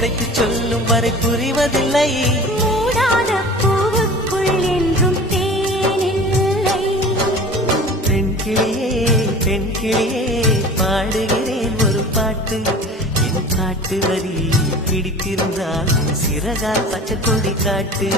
உடைத்து சொல்லும் வரை புரிவதில்லை. மூடாத பூவுக்குள் என்றும் தேனில்லை. பெண் கிளியே பெண் கிளியே பாடுகிறேன் ஒரு பாட்டு. என் பாட்டு வரி பிடித்திருந்தால் சிறகால் பச்சை கொடி காட்டு.